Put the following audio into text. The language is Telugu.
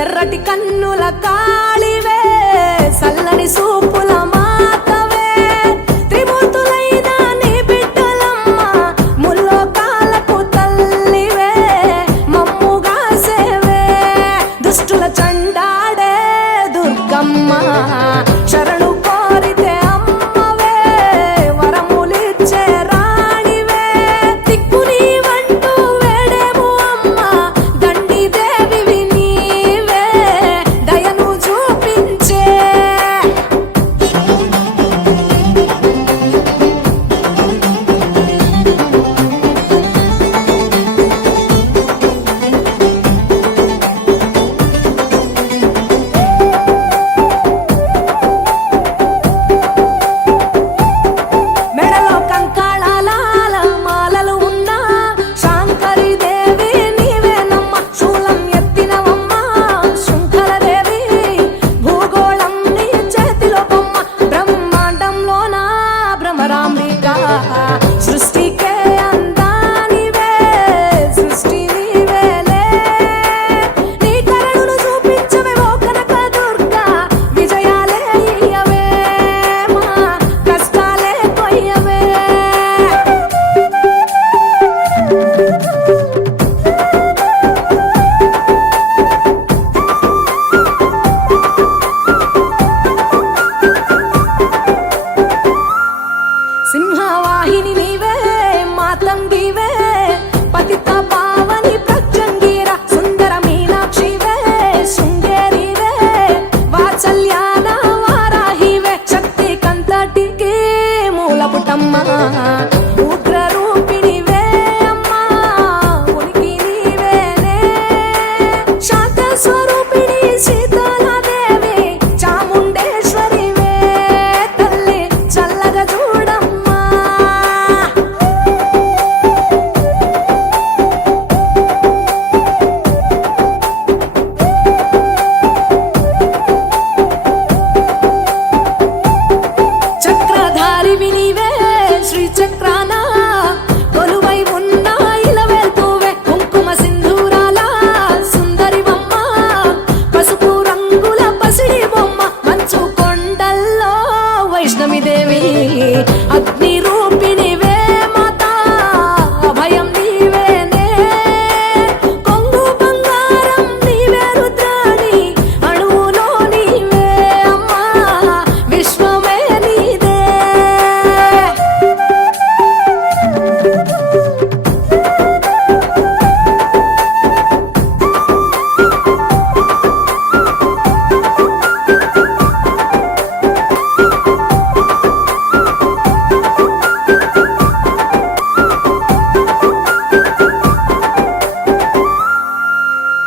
ఎర్రటి కన్నుల కాళివే సల్లని సూపుల మాతవే త్రిమూర్తులైన నీ బిడ్డలమ్మ ముల్లోకాలకు తల్లివే మమ్ముగా సేవే దుష్టుల చండాడే దుర్గమ్మ శరణు కోరితే అమ్మవే వరములిచ్చే రాణివే దిక్కు నీవంటూ వేడేము అమ్మ దండి దేవివి నీవే దయను చూపించే మెడలో కంకాళాల మాలలు ఉన్నా శాంకరి దేవి నీవేనమ్మ శూలం ఎత్తినవమ్మ శృంఖలదేవి భూగోళం నీ చేతిలో బొమ్మ బ్రహ్మాండంలోన భ్రమరాంబిక సృష్టికే అందానివే సృష్టి నీవేలే నీ కరుణను చూపించవే ఓ కనక దుర్గా విజయాలే ఇయ్యవే మా కష్టాలే కొయ్యవే